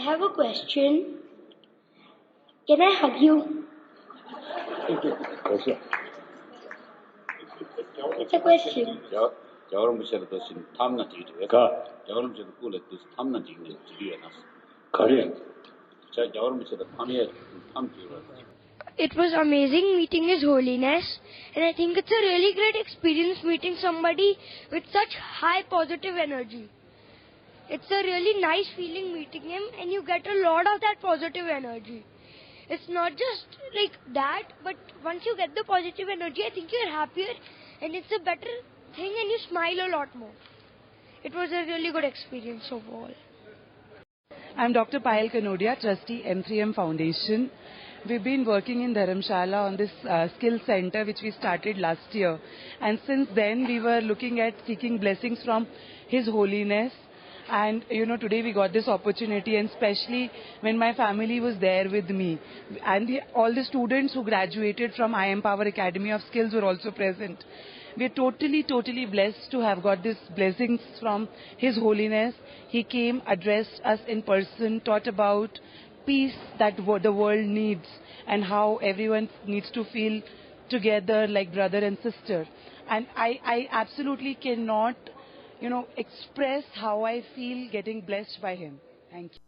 I have a question. Can I hug you? 그래서 It's a question. 여러분께서 도신 탐나 지리에 가 여러분께서 꿀에 또 탐나 지리에 지리에 나서 가령 자 여러분께서 탐에 탐 지리에 It was amazing meeting His Holiness, and I think it's a really great experience meeting somebody with such high positive energy. It's a really nice feeling meeting him, and you get a lot of that positive energy. It's not just like that, but once you get the positive energy, I think you're happier, and it's a better thing, and you smile a lot more. It was a really good experience overall. I'm Dr. Payal Kanodia, trustee M3M Foundation. We've been working in Dharamshala on this skill center which we started last year, and since then we were looking at seeking blessings from His Holiness. And today we got this opportunity, and especially when my family was there with me, and all the students who graduated from I Empower Academy of Skills were also present. We are totally blessed to have got these blessings from His Holiness. He came, addressed us in person, taught about peace that the world needs, and how everyone needs to feel together like brother and sister. And I absolutely cannot express how I feel getting blessed by him. Thank you.